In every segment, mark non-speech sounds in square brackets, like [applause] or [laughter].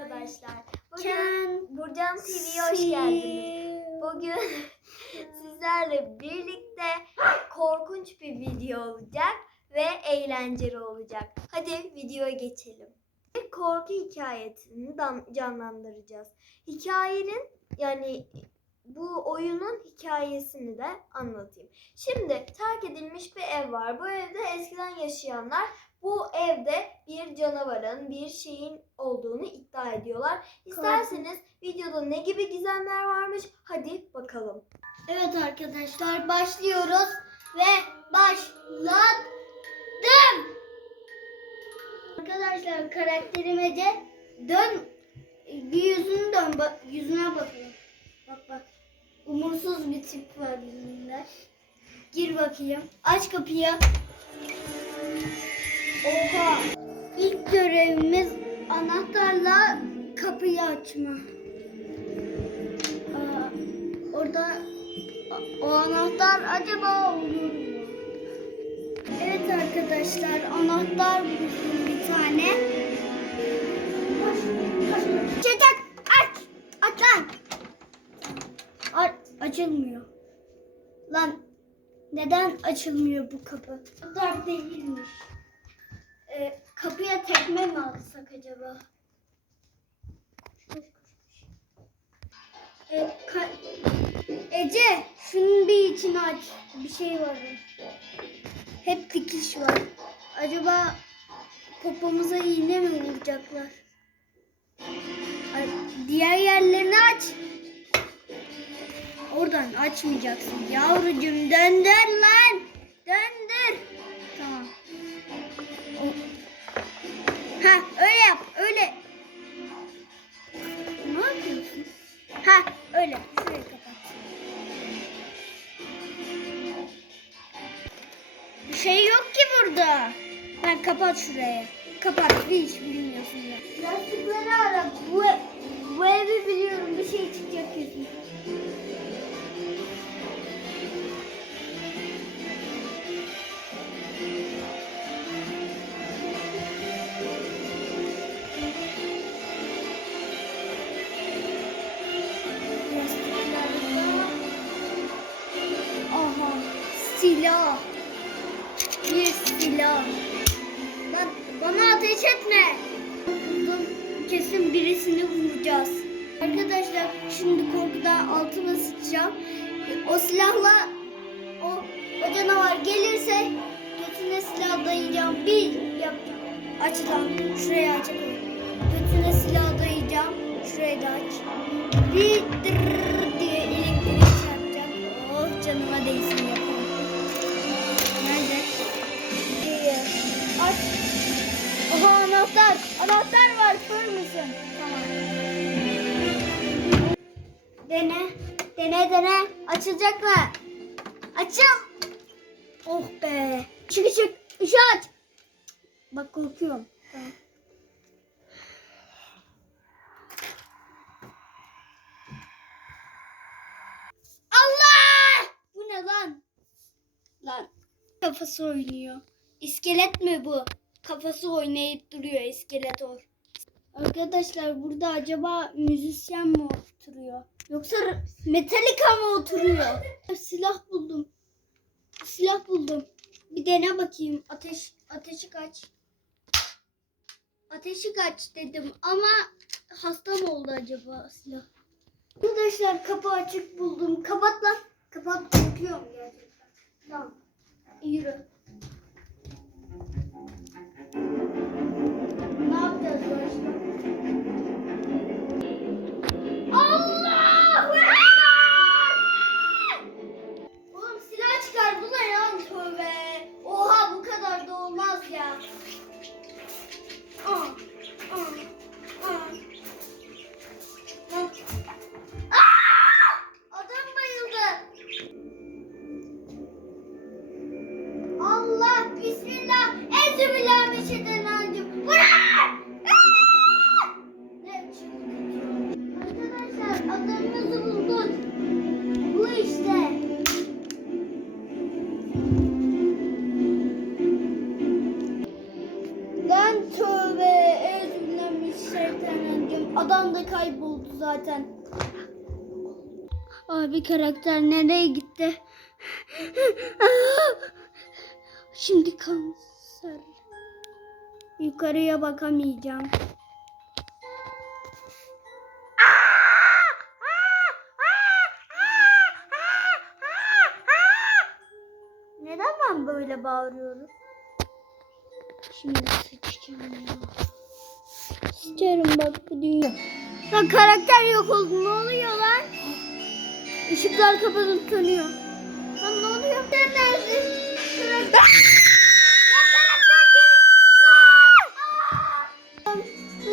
arkadaşlar. Bugün Can Burcan TV'ye hoş geldiniz. Bugün [laughs] sizlerle birlikte korkunç bir video olacak ve eğlenceli olacak. Hadi videoya geçelim. Bir korku hikayesini canlandıracağız. Hikayenin yani bu oyunun hikayesini de anlatayım. Şimdi terk edilmiş bir ev var. Bu evde eskiden yaşayanlar bu evde bir canavarın, bir şeyin olduğunu iddia ediyorlar. İsterseniz videoda ne gibi gizemler varmış hadi bakalım. Evet arkadaşlar başlıyoruz ve başladım. Arkadaşlar karakterime de dön bir yüzünü dön bak yüzüne bakalım. Bak bak. Umursuz bir tip var yüzünde. Gir bakayım. Aç kapıyı. Oha. İlk görevimiz anahtarla kapıyı açma. Aa, orada o anahtar acaba olur mu? Evet arkadaşlar anahtar buldum bir tane. Çetek aç. Aç lan. A- açılmıyor. Lan neden açılmıyor bu kapı? Anahtar değilmiş. Ee, kapıya tekme mi atsak acaba? Ka- Ece, şunun bir içini aç. Bir şey var. Hep dikiş var. Acaba popomuza iğne mi vuracaklar? Ay, diğer yerlerini aç. Oradan açmayacaksın. Yavrucuğum döndür lan. Ha öyle yap. Öyle. Ne yapıyorsun? Ha öyle. Şurayı kapat. Bir şey yok ki burada. Ben kapat şurayı. Kapat. Hiç bilmiyorsun ya. Yastıkları ara. Bu, bu evi biliyorum. Bir şey çıkacak kesin. Silah. Bir silah. Lan bana ateş etme. Buldum. Kesin birisini vuracağız. Arkadaşlar şimdi korkudan altıma sıçacağım. O silahla o, o canavar gelirse götüne silah dayayacağım. Bir yapacağım. Aç lan. Şuraya aç. Götüne silah dayayacağım. Şurayı da aç. Bir anahtar. Anahtar var. Kör müsün? Tamam. Dene. Dene dene. Açılacak mı? Açıl. Oh be. Çık çık. Işığı aç. Bak korkuyorum. Allah! Bu lan? Lan kafası oynuyor. İskelet mi bu? Kafası oynayıp duruyor iskeletor. Arkadaşlar burada acaba müzisyen mi oturuyor? Yoksa Metallica mı oturuyor? [laughs] Silah buldum. Silah buldum. Bir dene bakayım. Ateş ateşi kaç? Ateşi kaç dedim ama hasta mı oldu acaba silah? Arkadaşlar kapı açık buldum. Kapat lan. Kapat korkuyorum gerçekten. Tamam. Yürü. much. Zaten. Abi karakter nereye gitti? [laughs] Şimdi kanser. Yukarıya bakamayacağım. Neden ben böyle bağırıyorum? Şimdi sıçacağım ya. Sıçarım bak bu dünya. Lan karakter yok oldu. Ne oluyor lan? Işıklar kapanıp sönüyor. Lan ne oluyor? Sen neredesin? Karakter.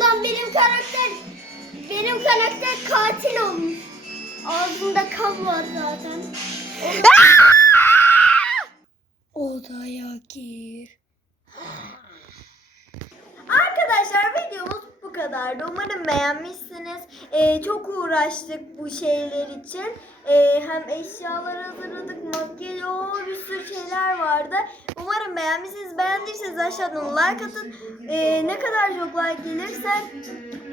Lan benim karakter benim karakter katil olmuş. Ağzında kan var zaten. [laughs] Odaya gir. Arkadaşlar videomuz bu kadardı. Umarım beğenmişsiniz. Ee, çok uğraştık bu şeyler için. Ee, hem eşyalar hazırladık, makyaj, o bir sürü şeyler vardı. Umarım beğenmişsiniz. Beğendiyseniz aşağıdan like atın. Ee, ne kadar çok like gelirse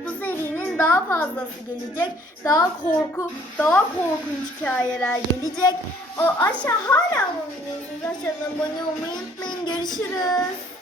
bu serinin daha fazlası gelecek. Daha korku, daha korkunç hikayeler gelecek. O aşağı hala abone değilseniz aşağıdan abone olmayı unutmayın. Görüşürüz.